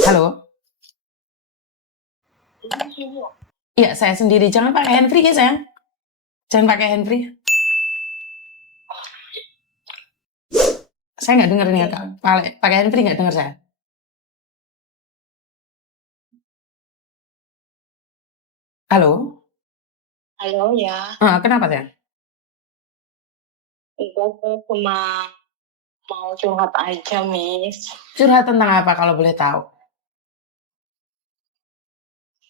Halo? Iya, saya sendiri. Jangan pakai handfree ya, sayang. Jangan pakai handfree. Saya nggak dengar nih, Kak. Pakai handfree nggak dengar saya. Halo? Halo ya, Kenapa, sayang? aku cuma mau curhat aja, Miss. Curhat tentang apa kalau boleh tahu?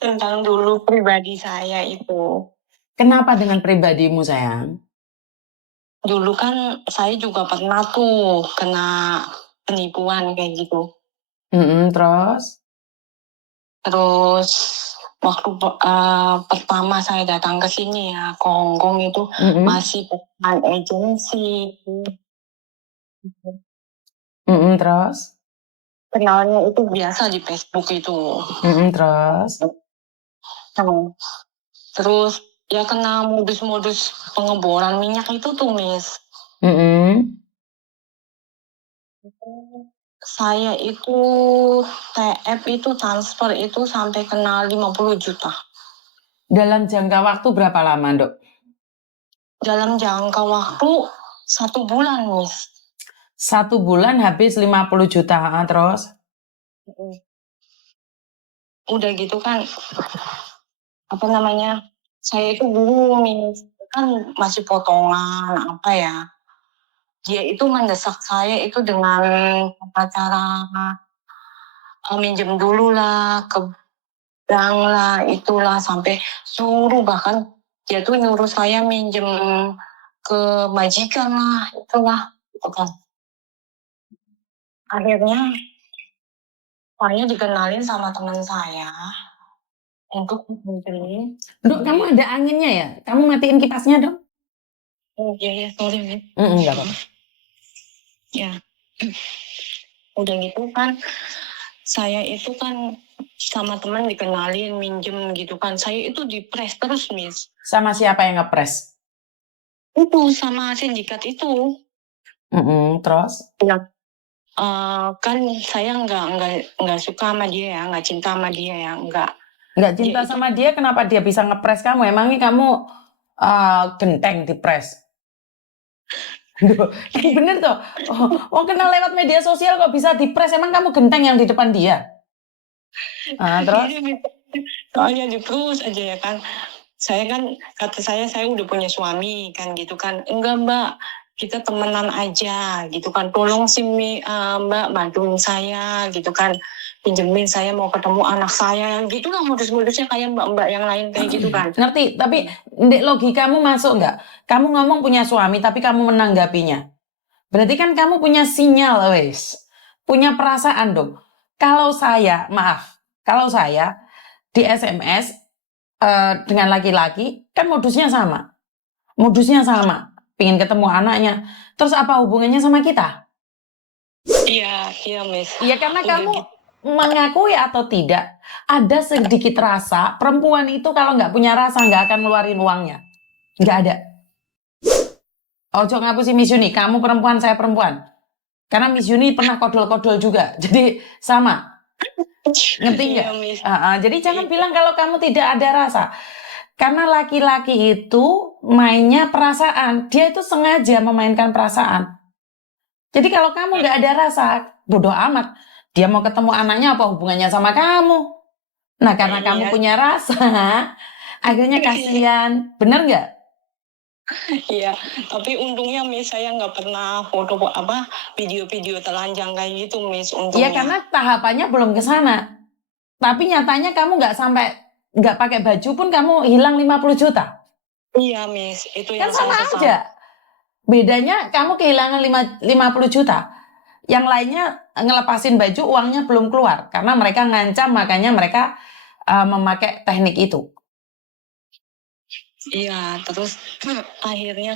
Tentang dulu pribadi saya itu. Kenapa dengan pribadimu, sayang? Dulu kan saya juga pernah tuh kena penipuan kayak gitu. Terus? Terus waktu pertama saya datang ke sini ya, ke Hongkong itu masih bukan agensi. Terus? Kenalnya itu biasa di Facebook itu. Terus? Terus ya kena modus-modus pengeboran minyak itu tuh, Miss. Saya itu TF itu transfer itu sampai kena 50 juta. Dalam jangka waktu berapa lama, Dok? Dalam jangka waktu 1 bulan, Miss. 1 bulan habis 50 juta, terus? Udah gitu kan, apa namanya, saya itu dulu, Miss, kan masih potongan, apa ya. Dia itu mendesak saya itu dengan cara minjem dulu lah, ke bank lah, itulah, sampai suruh, bahkan dia tuh nyuruh saya minjem ke majikan lah, itulah, gitu kan. Akhirnya saya dikenalin sama teman saya untuk minjemin. Dok, kamu ada anginnya ya? Kamu matiin kipasnya, Dok? Oh iya, sorry. Nggak apa-apa. Ya, udah gitu kan, saya itu kan sama teman dikenalin minjem gitu kan, saya itu dipres terus, Miss. Sama siapa yang ngepres? Itu sama sindikat itu. Terus? Ya, kan saya nggak suka sama dia ya, nggak cinta sama dia ya, nggak Cinta itu, sama dia, kenapa dia bisa ngepres kamu? Emangnya kamu genteng dipres? Duh, bener tuh. Kenal lewat media sosial kok bisa dipres? Emang kamu genteng yang di depan dia? Terus? soalnya dipres aja ya kan. Saya kan, kata saya udah punya suami kan gitu kan. Enggak, Mbak, kita temenan aja gitu kan. Tolong sih Mbak bantuin saya gitu kan. Pinjemin, saya mau ketemu anak saya. Gitu lah modus-modusnya kayak mbak-mbak yang lain kayak gitu kan. Ngerti, tapi ndek, logikamu masuk nggak? Kamu ngomong punya suami, tapi kamu menanggapinya. Berarti kan kamu punya sinyal, wes. Punya perasaan dong. Kalau saya, maaf, kalau saya di SMS dengan laki-laki, kan modusnya sama. Modusnya sama. Pengen ketemu anaknya. Terus apa hubungannya sama kita? Iya, Miss. Iya, karena Udah kamu gitu. mengakui atau tidak, ada sedikit rasa, perempuan itu kalau nggak punya rasa, nggak akan ngeluarin uangnya. Nggak ada. Ojo ngapusi Miss Yuni, kamu perempuan, saya perempuan. Karena Miss Yuni pernah kodol-kodol juga, jadi sama. Ngerti nggak? Iya, Miss. Jadi jangan bilang kalau kamu tidak ada rasa. Karena laki-laki itu mainnya perasaan. Dia itu sengaja memainkan perasaan. Jadi kalau kamu nggak ada rasa, bodoh amat. Dia mau ketemu anaknya, apa hubungannya sama kamu? Nah, karena kamu punya rasa, akhirnya kasihan. Bener nggak? Iya, tapi untungnya Miss, saya nggak pernah foto apa video-video telanjang kayak gitu, Miss, Iya, untungnya. karena tahapannya belum ke sana. Tapi nyatanya kamu nggak pakai baju pun kamu hilang 50 juta. Iya, Miss, itu Kan yang sama saya aja. Bedanya kamu kehilangan 50 juta. Yang lainnya ngelepasin baju, uangnya belum keluar. Karena mereka ngancam, makanya mereka memakai teknik itu. Iya, terus akhirnya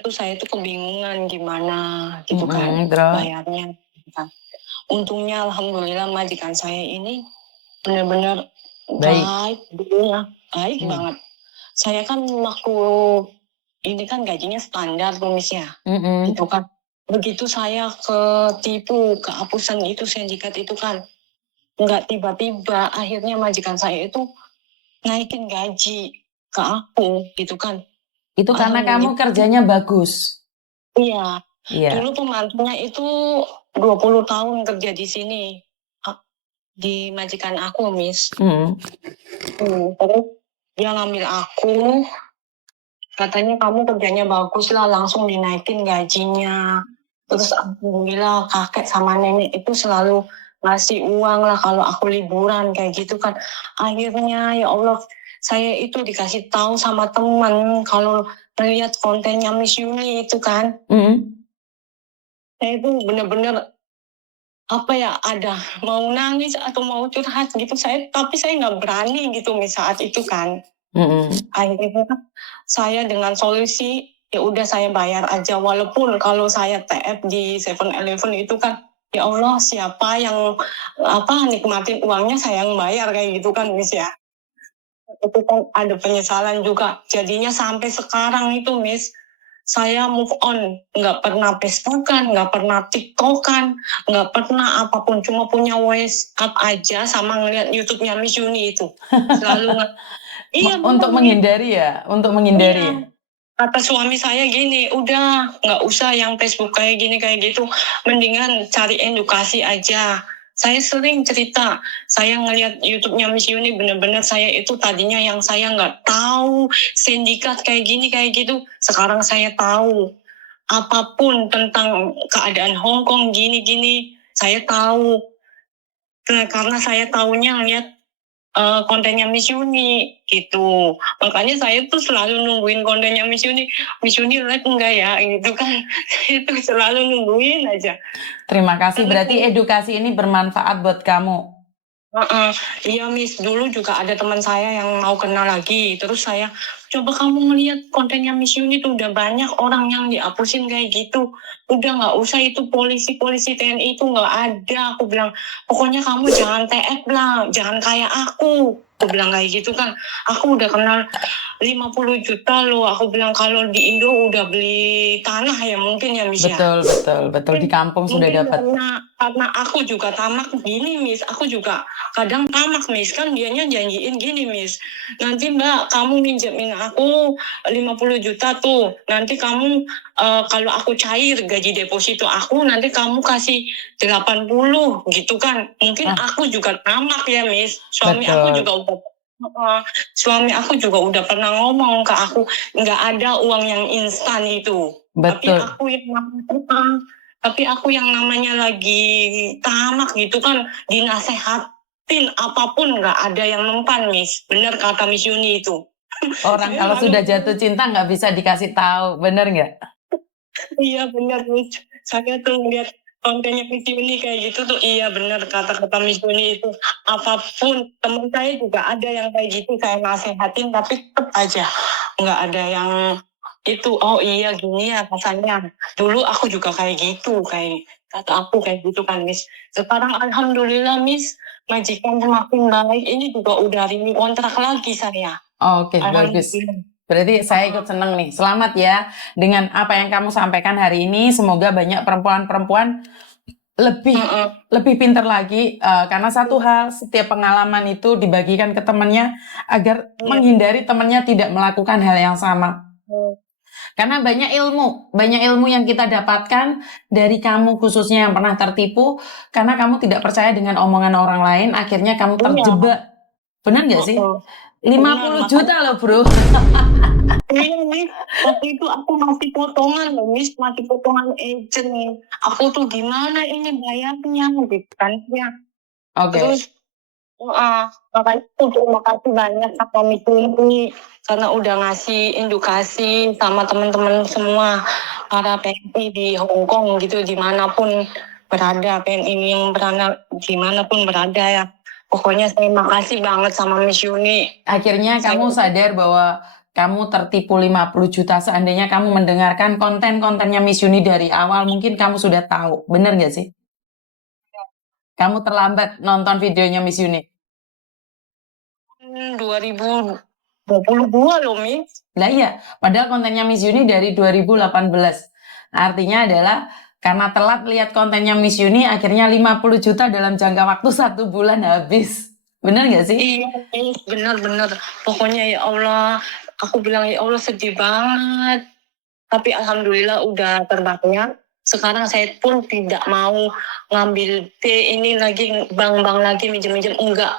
tuh saya tuh kebingungan gimana gitu kan bayarnya. Untungnya alhamdulillah majikan saya ini benar-benar baik banget. Saya kan waktu ini kan gajinya standar tuh, Miss, ya. Gitu kan. begitu saya ketipu, kehapusan itu sindikat itu kan, nggak tiba-tiba akhirnya majikan saya itu naikin gaji ke aku gitu kan. Itu karena kamu Alhamdulillah. kerjanya bagus. Iya, Iya. dulu pembantunya itu 20 tahun kerja di sini. Di majikan aku, Miss. Hmm. Terus dia ngambil aku, katanya kamu kerjanya bagus lah, langsung dinaikin gajinya. Terus alhamdulillah kakek sama nenek itu selalu ngasih uang lah kalau aku liburan kayak gitu kan. Akhirnya ya Allah, saya itu dikasih tahu sama teman kalau melihat kontennya Miss Yuni itu kan. Hmm. Saya itu bener-bener apa ya, ada mau nangis atau mau curhat gitu tapi saya nggak berani gitu Miss saat itu kan. Hmm. Akhirnya saya dengan solusi ya udah saya bayar aja, walaupun kalau saya TF di 7-Eleven itu kan ya Allah siapa yang nikmatin uangnya, saya yang bayar kayak gitu kan Miss ya. Itu kan ada penyesalan juga jadinya sampai sekarang itu Miss, saya move on, nggak pernah Facebookan, nggak pernah TikTokan, nggak pernah apapun, cuma punya WhatsApp aja sama ngeliat YouTube-nya Miss Yuni itu selalu iya Untuk benar Miss. menghindari ya, untuk menghindari ya. Iya, kata suami saya gini, udah nggak usah yang Facebook kayak gini kayak gitu, mendingan cari edukasi aja. Saya sering cerita, saya ngelihat YouTube-nya Miss Yuni, bener-bener saya itu tadinya yang saya nggak tahu sindikat kayak gini kayak gitu, sekarang saya tahu apapun tentang keadaan Hong Kong gini-gini, saya tahu. Karena saya tahunya lihat kontennya Miss Yuni gitu. Makanya saya tuh selalu nungguin kontennya Miss Yuni. Miss Yuni like enggak ya gitu kan. Saya tuh selalu nungguin aja. Terima kasih, berarti edukasi ini bermanfaat buat kamu. Iya Miss, dulu juga ada teman saya yang mau kenal lagi. Terus saya, coba kamu ngeliat kontennya Miss Yuni tuh udah banyak orang yang dihapusin kayak gitu. Udah nggak usah itu polisi-polisi TNI itu nggak ada. Aku bilang, pokoknya kamu jangan TF lah, jangan kayak aku. Aku bilang kayak gitu kan. Aku udah kenal 50 juta loh. Aku bilang kalau di Indo udah beli tanah ya mungkin ya Miss ya. Betul. Di kampung sudah Mungkin dapat. karena aku juga tamak gini Miss, aku juga kadang tamak Miss, kan dianya janjiin gini Miss, nanti Mbak kamu minjemin aku 50 juta tuh, nanti kamu kalau aku cair gaji deposito aku, nanti kamu kasih 80 gitu kan. Mungkin aku juga tamak ya Miss, suami aku juga udah pernah ngomong ke aku, nggak ada uang yang instan itu. Betul. Tapi aku yang namanya lagi tamak gitu kan, dinasehatin apapun nggak ada yang mempan Miss. Bener kata Miss Yuni itu. Orang kalau sudah jatuh cinta nggak bisa dikasih tahu, bener nggak? Iya bener Miss. Saya tuh ngeliat kontennya Miss Yuni kayak gitu tuh, iya bener kata-kata Miss Yuni itu. Apapun, temen saya juga ada yang kayak gitu, saya nasehatin tapi tetap aja nggak ada yang itu. Oh iya gini ya katanya. Dulu aku juga kayak gitu, kayak kata aku kayak gitu kan Miss. Sekarang alhamdulillah Miss, majikan semakin baik. Ini juga udah renew kontrak lagi saya. Oke, bagus. Berarti saya ikut seneng nih. Selamat ya dengan apa yang kamu sampaikan hari ini. Semoga banyak perempuan-perempuan lebih pintar lagi, karena satu hal, setiap pengalaman itu dibagikan ke temannya agar menghindari temannya tidak melakukan hal yang sama. Karena banyak ilmu yang kita dapatkan dari kamu khususnya yang pernah tertipu karena kamu tidak percaya dengan omongan orang lain, akhirnya kamu terjebak. Benar nggak sih? 50 juta loh bro. Iya Miss, waktu itu aku masih potongan loh Miss, masih potongan agent. Aku tuh gimana ini bayarnya gitu kan ya. Terus makanya aku terima kasih banyak sama Miss ini karena udah ngasih edukasi sama teman-teman semua para PNI di Hong Kong gitu, dimanapun berada, PNI yang berada dimanapun berada ya. Pokoknya saya makasih banget sama Miss Yuni. Akhirnya kamu sadar bahwa kamu tertipu 50 juta. Seandainya kamu mendengarkan konten-kontennya Miss Yuni dari awal, mungkin kamu sudah tahu. Bener nggak sih? Kamu terlambat nonton videonya Miss Yuni. 2022 loh, Miss. Lah iya, padahal kontennya Miss Yuni dari 2018. Artinya adalah Karena telat lihat kontennya Miss Yuni, akhirnya 50 juta dalam jangka waktu 1 bulan habis. Bener gak sih? Iya, bener-bener. Pokoknya ya Allah, aku bilang ya Allah sedih banget. Tapi alhamdulillah udah terbayar. Sekarang saya pun tidak mau ngambil ini lagi, bank-bank lagi, minjem-minjem. Enggak.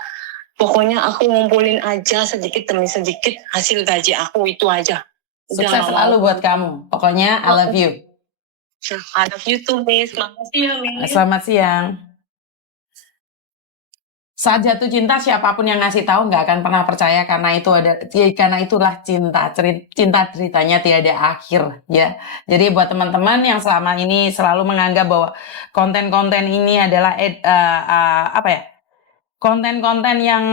Pokoknya aku ngumpulin aja sedikit demi sedikit hasil gaji aku itu aja. Udah Sukses nggak selalu mau. buat kamu. Pokoknya I love you. I love you too, Miss. Makasih ya, Miss. Selamat siang. Saat jatuh cinta, siapapun yang ngasih tahu nggak akan pernah percaya karena itulah cinta. Cinta ceritanya tiada akhir, ya. Jadi buat teman-teman yang selama ini selalu menganggap bahwa konten-konten ini adalah apa ya? Konten-konten yang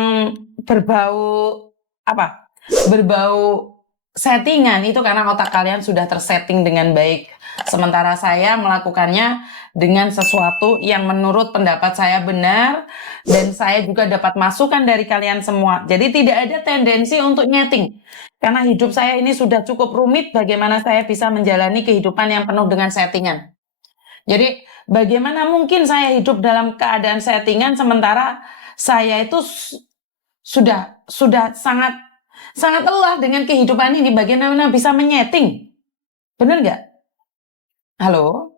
berbau apa? Berbau settingan, itu karena otak kalian sudah tersetting dengan baik. Sementara saya melakukannya dengan sesuatu yang menurut pendapat saya benar, dan saya juga dapat masukan dari kalian semua. Jadi tidak ada tendensi untuk nyeting. Karena hidup saya ini sudah cukup rumit, bagaimana saya bisa menjalani kehidupan yang penuh dengan settingan. Jadi bagaimana mungkin saya hidup dalam keadaan settingan sementara saya itu sudah sangat lelah dengan kehidupan ini. Bagaimana bisa menyeting? Bener nggak? Halo?